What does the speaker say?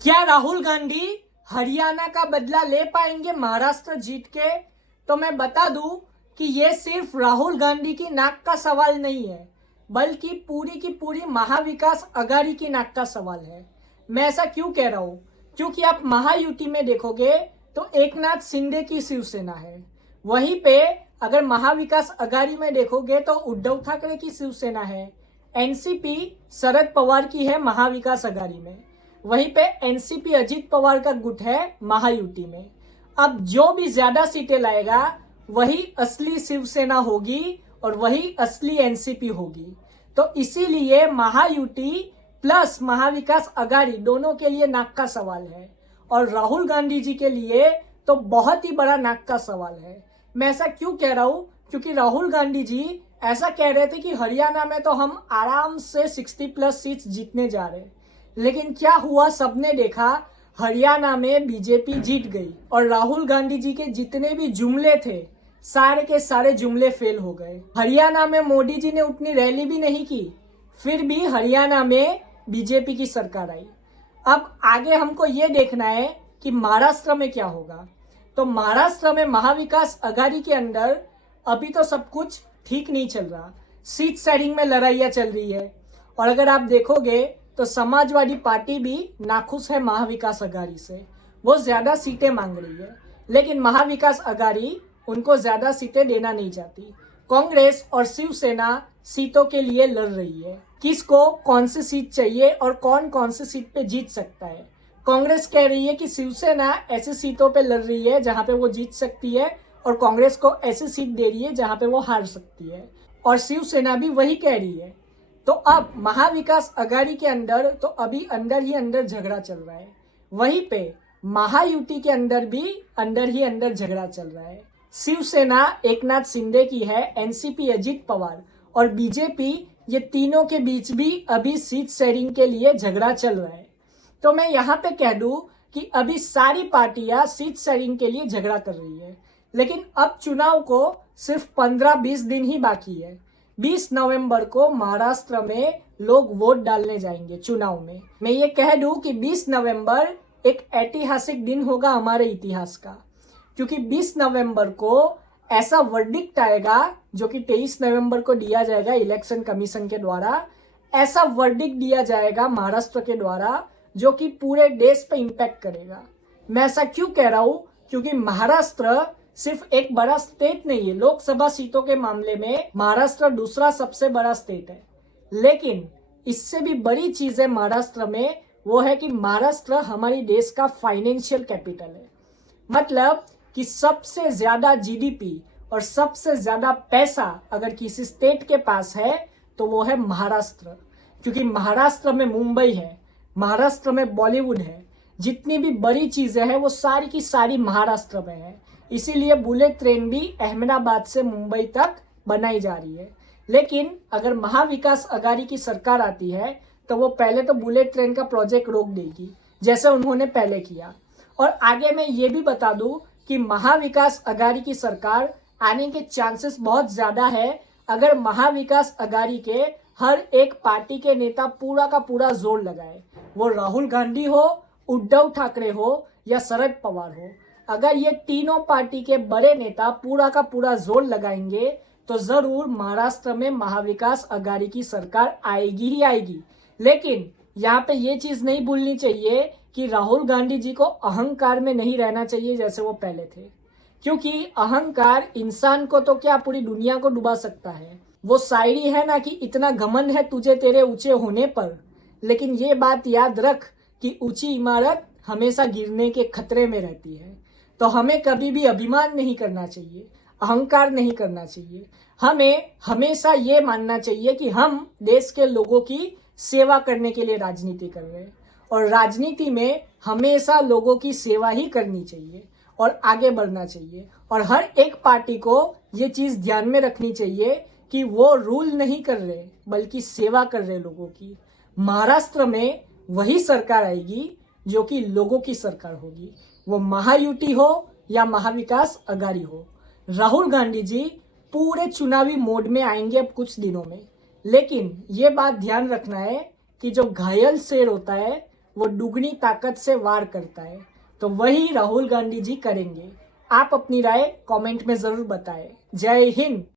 क्या राहुल गांधी हरियाणा का बदला ले पाएंगे महाराष्ट्र जीत के? तो मैं बता दूं कि ये सिर्फ राहुल गांधी की नाक का सवाल नहीं है, बल्कि पूरी की पूरी महाविकास अघाड़ी की नाक का सवाल है। मैं ऐसा क्यों कह रहा हूं? क्योंकि आप महायुति में देखोगे तो एकनाथ शिंदे की शिवसेना है, वहीं पे अगर महाविकास अघाड़ी में देखोगे तो उद्धव ठाकरे की शिवसेना है। एनसीपी शरद पवार की है महाविकास अघाड़ी में, वहीं पे एनसीपी अजीत पवार का गुट है महायुति में। अब जो भी ज्यादा सीटें लाएगा वही असली शिवसेना होगी और वही असली एनसीपी होगी। तो इसीलिए महायुति प्लस महाविकास अघाड़ी दोनों के लिए नाक का सवाल है, और राहुल गांधी जी के लिए तो बहुत ही बड़ा नाक का सवाल है। मैं ऐसा क्यों कह रहा हूं? क्योंकि राहुल गांधी जी ऐसा कह रहे थे कि हरियाणा में तो हम आराम से 60+ सीट्स जीतने जा रहे हैं, लेकिन क्या हुआ? सबने देखा, हरियाणा में बीजेपी जीत गई और राहुल गांधी जी के जितने भी जुमले थे सारे के सारे जुमले फेल हो गए। हरियाणा में मोदी जी ने उतनी रैली भी नहीं की, फिर भी हरियाणा में बीजेपी की सरकार आई। अब आगे हमको ये देखना है कि महाराष्ट्र में क्या होगा। तो महाराष्ट्र में महाविकास अघाड़ी के अंदर अभी तो सब कुछ ठीक नहीं चल रहा, सीट शेयरिंग में लड़ाइयां चल रही है। और अगर आप देखोगे तो समाजवादी पार्टी भी नाखुश है महाविकास अघाड़ी से, वो ज्यादा सीटें मांग रही है, लेकिन महाविकास अघाड़ी उनको ज्यादा सीटें देना नहीं चाहती। कांग्रेस और शिवसेना सीटों के लिए लड़ रही है, किसको कौन सी सीट चाहिए और कौन कौन सी सीट पे जीत सकता है। कांग्रेस कह रही है कि शिवसेना ऐसी सीटों पे लड़ रही है जहां पे वो जीत सकती है, और कांग्रेस को ऐसी सीट दे रही है जहां पे वो हार सकती है, और शिवसेना भी वही कह रही है। तो अब महाविकास अघाड़ी के अंदर तो अभी अंदर ही अंदर झगड़ा चल रहा है, वहीं पे महायुति के अंदर भी अंदर ही अंदर झगड़ा चल रहा है। शिवसेना एकनाथ शिंदे की है, एनसीपी अजीत पवार और बीजेपी, ये तीनों के बीच भी अभी सीट शेयरिंग के लिए झगड़ा चल रहा है। तो मैं यहाँ पे कह दूं कि अभी सारी पार्टियां सीट शेयरिंग के लिए झगड़ा कर रही है, लेकिन अब चुनाव को सिर्फ 15-20 दिन ही बाकी है। 20 नवंबर को महाराष्ट्र में लोग वोट डालने जाएंगे चुनाव में। मैं ये कह दूं कि 20 नवंबर एक ऐतिहासिक दिन होगा हमारे इतिहास का, क्योंकि 20 नवंबर को ऐसा वर्डिक्ट आएगा जो कि 23 नवंबर को दिया जाएगा इलेक्शन कमीशन के द्वारा। ऐसा वर्डिक्ट दिया जाएगा महाराष्ट्र के द्वारा जो कि पूरे देश पे इम्पैक्ट करेगा। मैं ऐसा क्यों कह रहा हूं? क्योंकि महाराष्ट्र सिर्फ एक बड़ा स्टेट नहीं है, लोकसभा सीटों के मामले में महाराष्ट्र दूसरा सबसे बड़ा स्टेट है, लेकिन इससे भी बड़ी चीज है महाराष्ट्र में, वो है कि महाराष्ट्र हमारी देश का फाइनेंशियल कैपिटल है। मतलब कि सबसे ज्यादा जीडीपी और सबसे ज्यादा पैसा अगर किसी स्टेट के पास है तो वो है महाराष्ट्र, क्योंकि महाराष्ट्र में मुंबई है, महाराष्ट्र में बॉलीवुड है, जितनी भी बड़ी चीजें हैं वो सारी की सारी महाराष्ट्र में है। इसीलिए बुलेट ट्रेन भी अहमदाबाद से मुंबई तक बनाई जा रही है। लेकिन अगर महाविकास अघाड़ी की सरकार आती है तो वो पहले तो बुलेट ट्रेन का प्रोजेक्ट रोक देगी, जैसे उन्होंने पहले किया। और आगे मैं ये भी बता दूं कि महाविकास अघाड़ी की सरकार आने के चांसेस बहुत ज्यादा है अगर महाविकास अघाड़ी के हर एक पार्टी के नेता पूरा का पूरा जोर लगाए, वो राहुल गांधी हो, उद्धव ठाकरे हो या शरद पवार हो। अगर ये तीनों पार्टी के बड़े नेता पूरा का पूरा जोर लगाएंगे तो जरूर महाराष्ट्र में महाविकास अघाड़ी की सरकार आएगी ही आएगी। लेकिन यहाँ पे ये चीज नहीं भूलनी चाहिए कि राहुल गांधी जी को अहंकार में नहीं रहना चाहिए जैसे वो पहले थे, क्योंकि अहंकार इंसान को तो क्या पूरी दुनिया को डुबा सकता है। वो शायरी है ना कि इतना घमंड है तुझे तेरे ऊंचे होने पर, लेकिन ये बात याद रख कि ऊंची इमारत हमेशा गिरने के खतरे में रहती है। तो हमें कभी भी अभिमान नहीं करना चाहिए, अहंकार नहीं करना चाहिए। हमें हमेशा ये मानना चाहिए कि हम देश के लोगों की सेवा करने के लिए राजनीति कर रहे हैं, और राजनीति में हमेशा लोगों की सेवा ही करनी चाहिए और आगे बढ़ना चाहिए। और हर एक पार्टी को ये चीज ध्यान में रखनी चाहिए कि वो रूल नहीं कर रहे बल्कि सेवा कर रहे लोगों की। महाराष्ट्र में वही सरकार आएगी जो कि लोगों की सरकार होगी, वो महायुति हो या महाविकास अघाड़ी हो। राहुल गांधी जी पूरे चुनावी मोड में आएंगे अब कुछ दिनों में, लेकिन ये बात ध्यान रखना है कि जो घायल शेर होता है वो दुगनी ताकत से वार करता है, तो वही राहुल गांधी जी करेंगे। आप अपनी राय कमेंट में ज़रूर बताएं। जय हिंद।